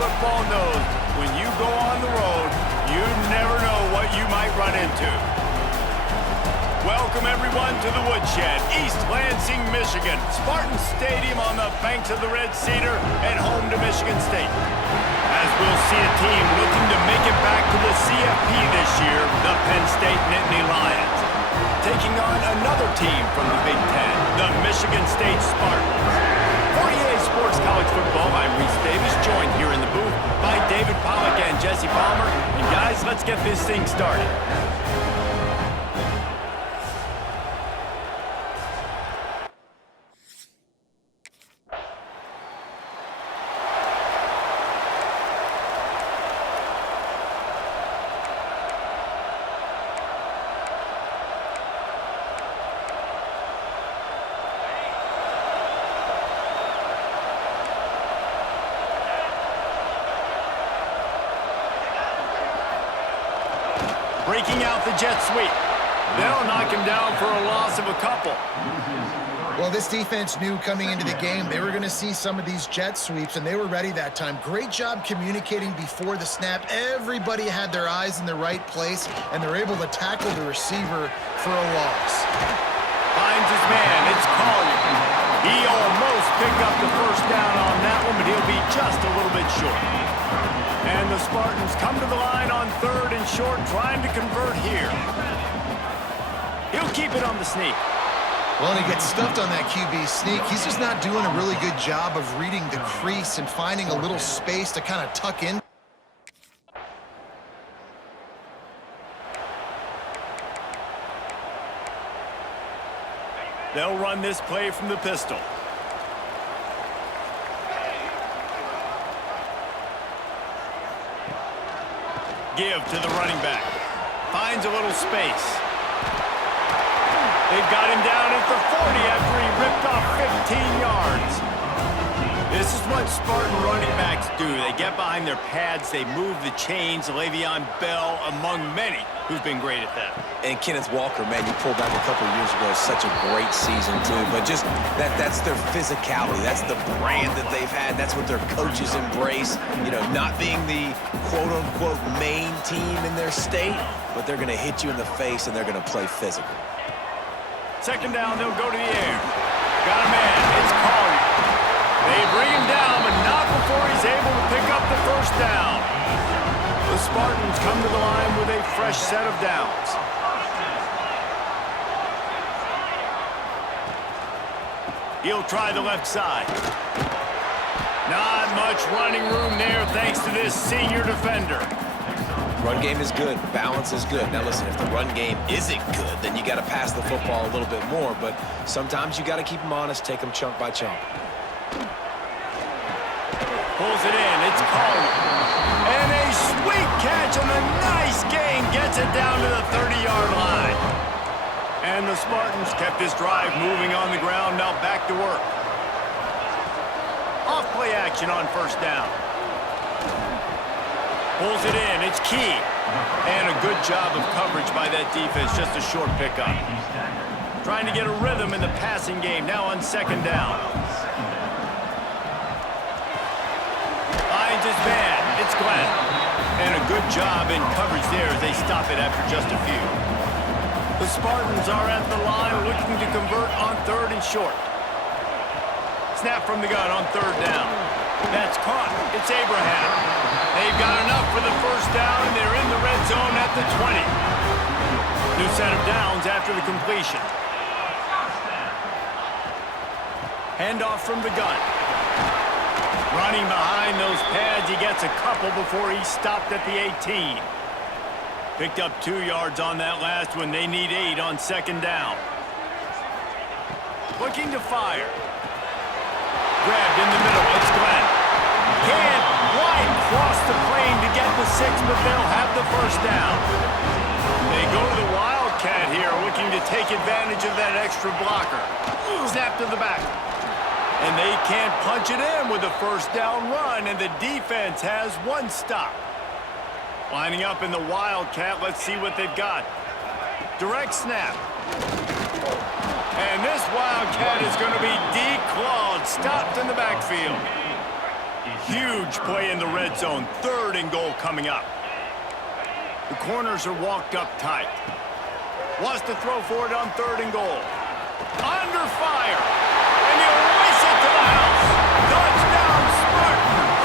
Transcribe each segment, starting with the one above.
football knows when you go on the road, you never know what you might run into. Welcome, everyone, to the Woodshed, East Lansing, Michigan. Spartan Stadium on the banks of the Red Cedar and home to Michigan State. As we'll see a team looking to make it back to the CFP this year, the Penn State Nittany Lions. Taking on another team from the Big Ten, the Michigan State Spartans. For EA Sports College Football, I'm Reese Davis, joined here in the booth by David Pollack and Jesse Palmer. And guys, let's get this thing started. Breaking out the jet sweep. They'll knock him down for a loss of a couple. Well, this defense knew coming into the game they were going to see some of these jet sweeps, and they were ready that time. Great job communicating before the snap. Everybody had their eyes in the right place, and they're able to tackle the receiver for a loss. Finds his man. It's Collier. He almost picked up the first down on that one, but he'll be just a little bit short. And the Spartans come to the line on third and short, trying to convert here. He'll keep it on the sneak. Well, and he gets stuffed on that QB sneak. He's just not doing a really good job of reading the crease and finding a little space to kind of tuck in. They'll run this play from the pistol. Give to the running back. Finds a little space. They've got him down at the 40 after he ripped off 15 yards. This is what Spartan running backs do. They get behind their pads, they move the chains. Le'Veon Bell, among many, who's been great at that. And Kenneth Walker, man, you pulled back a couple of years ago, such a great season, too. But just that's their physicality. That's the brand that they've had. That's what their coaches embrace. You know, not being the quote-unquote main team in their state, but they're going to hit you in the face, and they're going to play physical. Second down, they'll go to the air. Got a man. It's Collier. They bring him down, but not before he's able to pick up the first down. The Spartans come to the line with a fresh set of downs. He'll try the left side. Not much running room there thanks to this senior defender. Run game is good. Balance is good. Now, listen, if the run game isn't good, then you got to pass the football a little bit more. But sometimes you got to keep them honest, take them chunk by chunk. Pulls it in. It's Collier. And a sweet catch on a nice gain gets it down to the 30-yard line. And the Spartans kept this drive moving on the ground. Now back to work. Off-play action on first down. Pulls it in. It's Key. And a good job of coverage by that defense. Just a short pickup. Trying to get a rhythm in the passing game. Now on second down. Finds his man. It's Glenn. And a good job in coverage there as they stop it after just a few. The Spartans are at the line looking to convert on third and short. Snap from the gun on third down. That's caught. It's Abraham. They've got enough for the first down, and they're in the red zone at the 20. New set of downs after the completion. Handoff from the gun. Running behind those pads, he gets a couple before he stopped at the 18. Picked up 2 yards on that last one. They need 8 on second down. Looking to fire. Grabbed in the middle. It's Glenn. Can't quite cross the plane to get the 6, but they'll have the first down. They go to the Wildcat here, looking to take advantage of that extra blocker. Snap to the back. And they can't punch it in with a first down run, and the defense has one stop. Lining up in the Wildcat, let's see what they've got. Direct snap. And this Wildcat is going to be declawed, stopped in the backfield. Huge play in the red zone. 3rd and goal coming up. The corners are walked up tight. Wants to throw for it on 3rd and goal. Under fire. And he'll race it to the house. Touchdown, Spartans.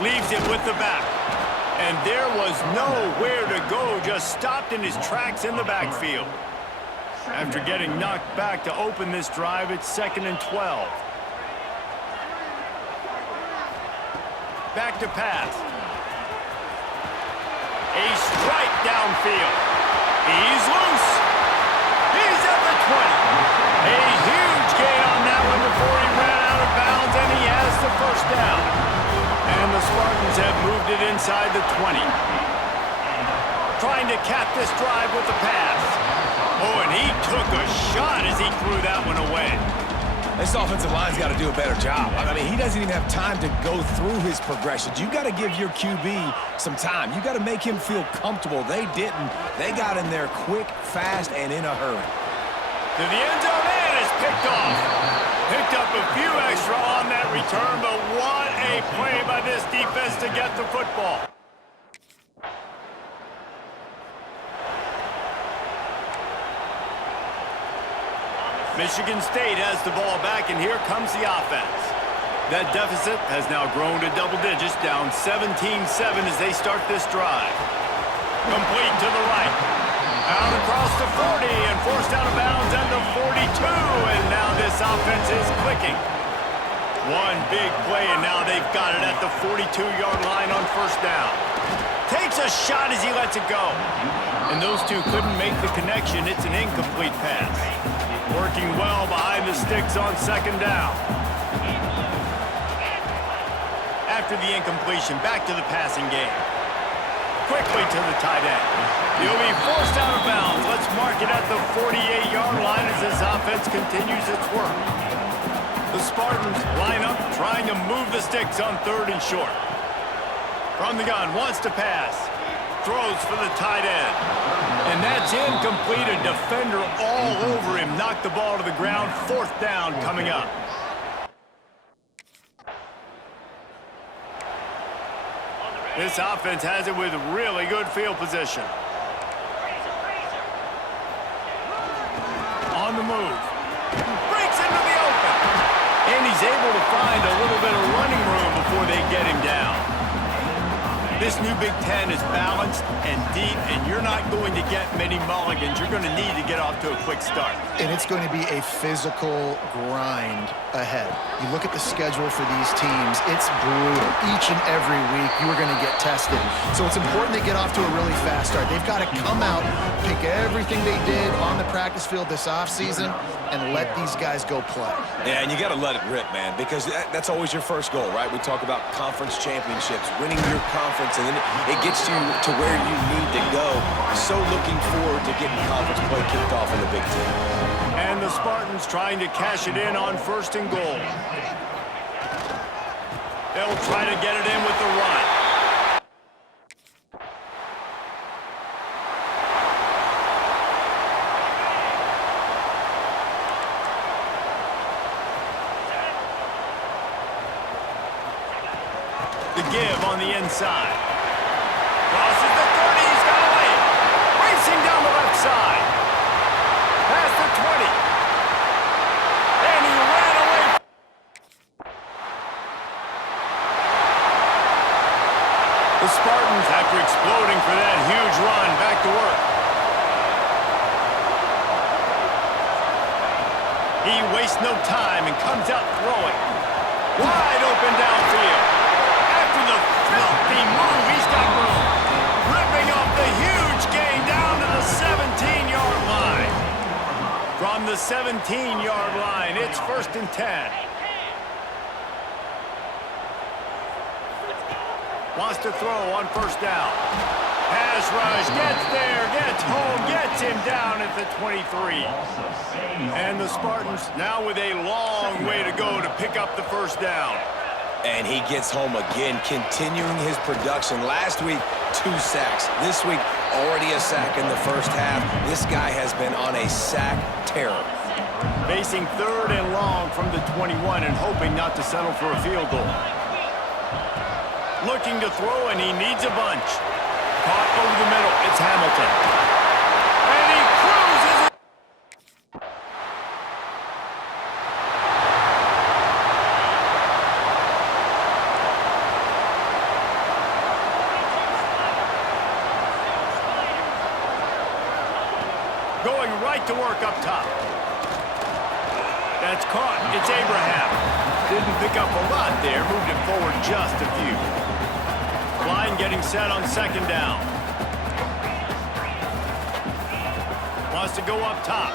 Leaves it with the back. And there was nowhere to go, just stopped in his tracks in the backfield. After getting knocked back to open this drive, it's 2nd and 12. Back to pass. A strike downfield. He's loose. He's at the 20. A huge gain on that one before he ran out of bounds, and he has the 1st down. And the Spartans have moved it inside the 20. Trying to cap this drive with the pass. Oh, and he took a shot as he threw that one away. This offensive line's got to do a better job. I mean, he doesn't even have time to go through his progressions. You got to give your QB some time. You got to make him feel comfortable. They didn't. They got in there quick, fast, and in a hurry. To the end zone, and it's picked off. Picked up a few extra on that return, but what a play by this defense to get the football. Michigan State has the ball back, and here comes the offense. That deficit has now grown to double digits, down 17-7 as they start this drive. Complete to the right. Out across the 40 and forced out of bounds at the 42, and now this offense is clicking. One big play, and now they've got it at the 42-yard line on 1st down. Takes a shot as he lets it go. And those two couldn't make the connection. It's an incomplete pass. Working well behind the sticks on 2nd down. After the incompletion, back to the passing game. Quickly to the tight end. He'll be forced out of bounds. Let's mark it at the 48-yard line as this offense continues its work. The Spartans line up, trying to move the sticks on 3rd and short. From the gun, wants to pass. Throws for the tight end. And that's incomplete. A defender all over him. Knocked the ball to the ground. 4th down coming up. This offense has it with really good field position. On the move. Breaks into the open. And he's able to find a little bit of running room before they get him down. This new Big Ten is balanced and deep, and you're not going to get many mulligans. You're going to need to get off to a quick start. And it's going to be a physical grind ahead. You look at the schedule for these teams, it's brutal. Each and every week, you are going to get tested. So it's important they get off to a really fast start. They've got to come out, pick everything they did on the practice field this offseason, and let these guys go play. Yeah, and you got to let it rip, man, because that's always your first goal, right? We talk about conference championships, winning your conference, and then it gets you to where you need to go. So looking forward to getting conference play kicked off in the Big Ten. And the Spartans trying to cash it in on 1st and goal. They'll try to get it in with the run. The give on the inside. Crosses the 30, he's got away. Racing down the left side. Past the 20. And he ran away. The Spartans, after exploding for that huge run, back to work. He wastes no time and comes out throwing. Wide open downfield. After the filthy move, he's got room. Ripping off the huge gain down to the 17-yard line. From the 17-yard line, it's 1st and 10. Wants to throw on 1st down. Pass rush, gets there, gets home, gets him down at the 23. And the Spartans now with a long way to go to pick up the 1st down. And he gets home again, continuing his production. Last week, 2 sacks. This week, already a sack in the first half. This guy has been on a sack terror. Facing 3rd and long from the 21 and hoping not to settle for a field goal. Looking to throw, and he needs a bunch. Caught over the middle. It's Hamilton. And he cruises it. Going right to work up top. That's caught. It's Abraham. Didn't pick up a lot there. Moved it forward just a few. Line getting set on 2nd down. Wants to go up top.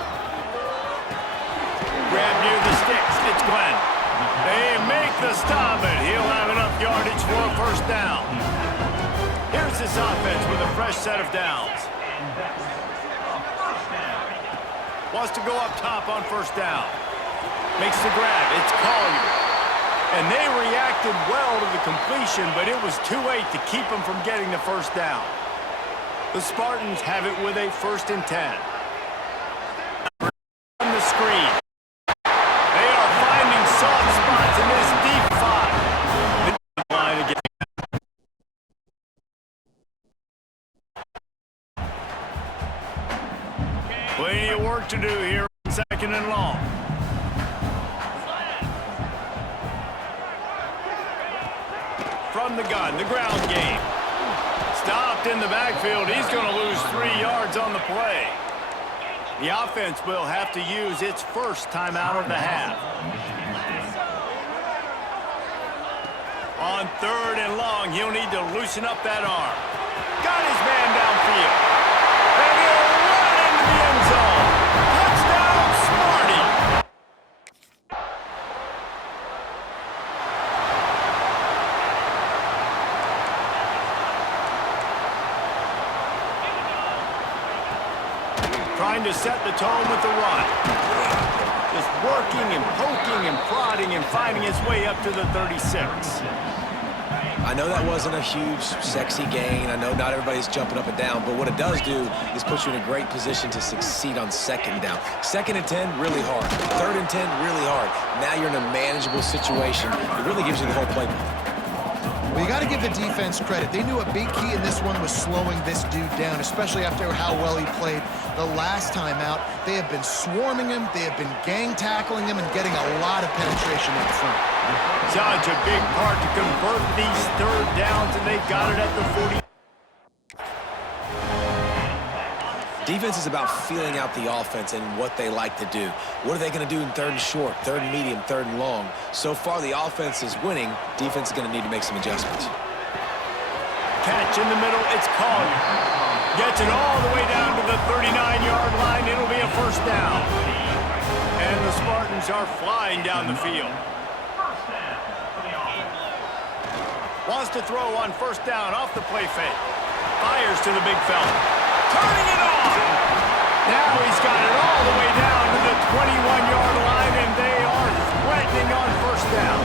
Grab near the sticks. It's Glenn. They make the stop, and he'll have enough yardage for a 1st down. Here's this offense with a fresh set of downs. Wants to go up top on 1st down. Makes the grab. It's Collier. And they reacted well to the completion, but it was too late to keep them from getting the 1st down. The Spartans have it with a 1st and 10. On the screen. They are finding soft spots in this deep 5. The line again. Plenty of work to do here on 2nd and long. From the gun, the ground game. Stopped in the backfield. He's going to lose 3 yards on the play. The offense will have to use its 1st timeout of the half. On 3rd and long, he'll need to loosen up that arm. Got his man downfield. And he'll run into the end zone. Touchdown, Sparty. Trying to set the tone with the run. Just working and poking and prodding and finding his way up to the 36. I know that wasn't a huge, sexy gain. I know not everybody's jumping up and down, but what it does do is put you in a great position to succeed on 2nd down. 2nd and 10, really hard. 3rd and 10, really hard. Now you're in a manageable situation. It really gives you the whole playbook. Well, you got to give the defense credit. They knew a big key in this one was slowing this dude down, especially after how well he played the last time out. They have been swarming him. They have been gang tackling him and getting a lot of penetration up front. Such a big part to convert these 3rd downs, and they got it at the 40. Defense is about feeling out the offense and what they like to do. What are they going to do in 3rd and short, 3rd and medium, 3rd and long? So far, the offense is winning. Defense is going to need to make some adjustments. Catch in the middle. It's Collier. Gets it all the way down to the 39-yard line. It'll be a 1st down. And the Spartans are flying down the field. Wants to throw on 1st down off the play fake. Fires to the big fella. Turning it on. Now he's got it all the way down to the 21-yard line, and they are threatening on 1st down.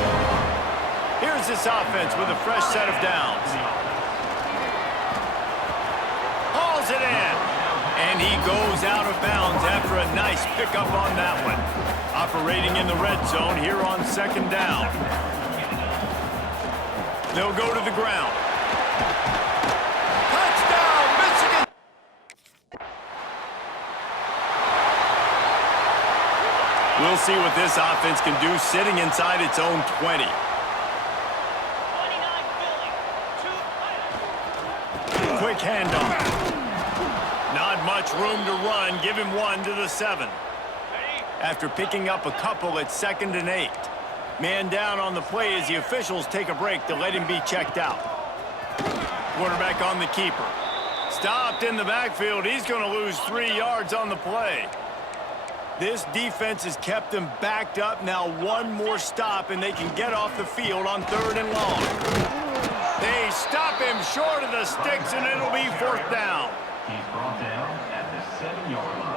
Here's this offense with a fresh set of downs. Hauls it in. And he goes out of bounds after a nice pickup on that one. Operating in the red zone here on 2nd down. They'll go to the ground. Touchdown, Michigan! We'll see what this offense can do sitting inside its own 20. Quick handoff. Not much room to run. Give him 1 to the 7. After picking up a couple at 2nd and 8. Man down on the play as the officials take a break to let him be checked out. Quarterback on the keeper. Stopped in the backfield. He's going to lose 3 yards on the play. This defense has kept them backed up. Now 1 more stop, and they can get off the field on 3rd and long. They stop him short of the sticks, and it'll be 4th down. He's brought down at the 7-yard line.